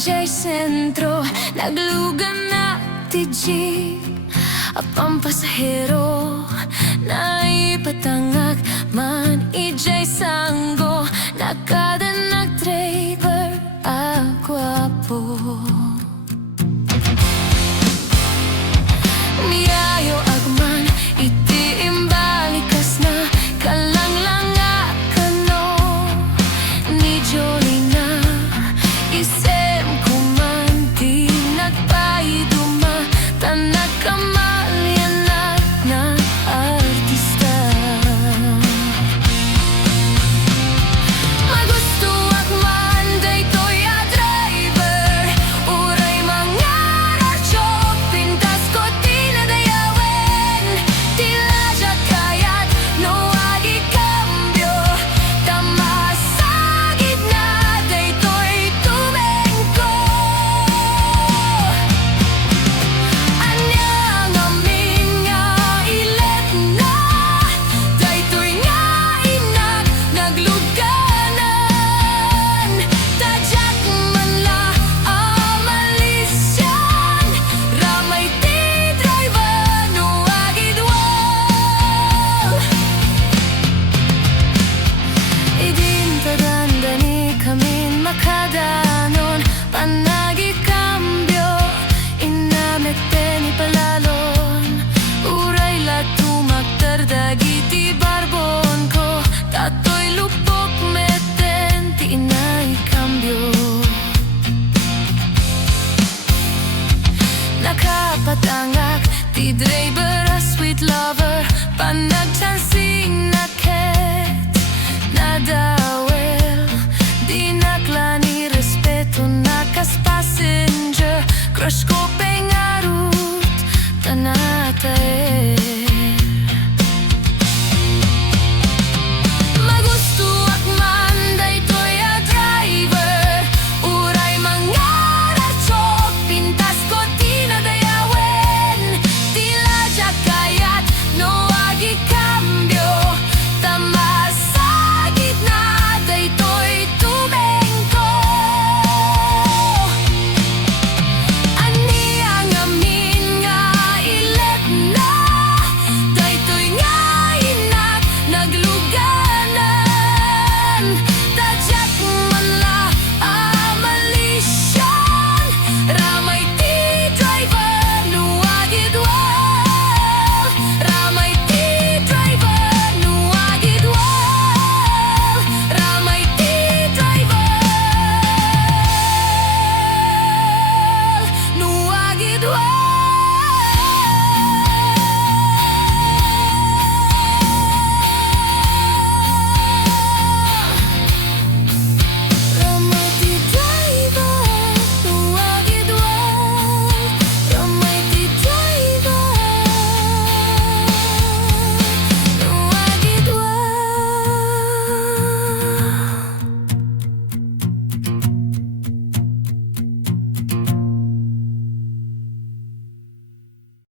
ijay sentro, naglugan na ti jeep. Apang pasahero na ipatangak man ijay sanggo, nakada nag-driver agwapo. Miyayo agman iti imbalikas na kalanglanga kano ni Jolina. Isem kumanti nagpaiduma tanak kamalyanat na artista. Magusto agman daytoy a driver, uray mga radyo pintas ko tinadayawen. Tila siya kayat no agi kambyo, tamasagid na daytoy tumengko. Anyang amin nga ilet na daytoy nga inak nagluganan. Tadyak man la amalisyan, ramay ti driver no agid wal. Idintadandani kamin makadanon, panagi kambyo inamete ni palalon. Uray la tumakdardagi ti barbon ko, tatoy lupok meten ti inay kambyo. Nakapatangak ti driver a sweet lover, panagchansing naket nadawel. Di naklani respeto nakas passenger, crush ko pengarut tanata.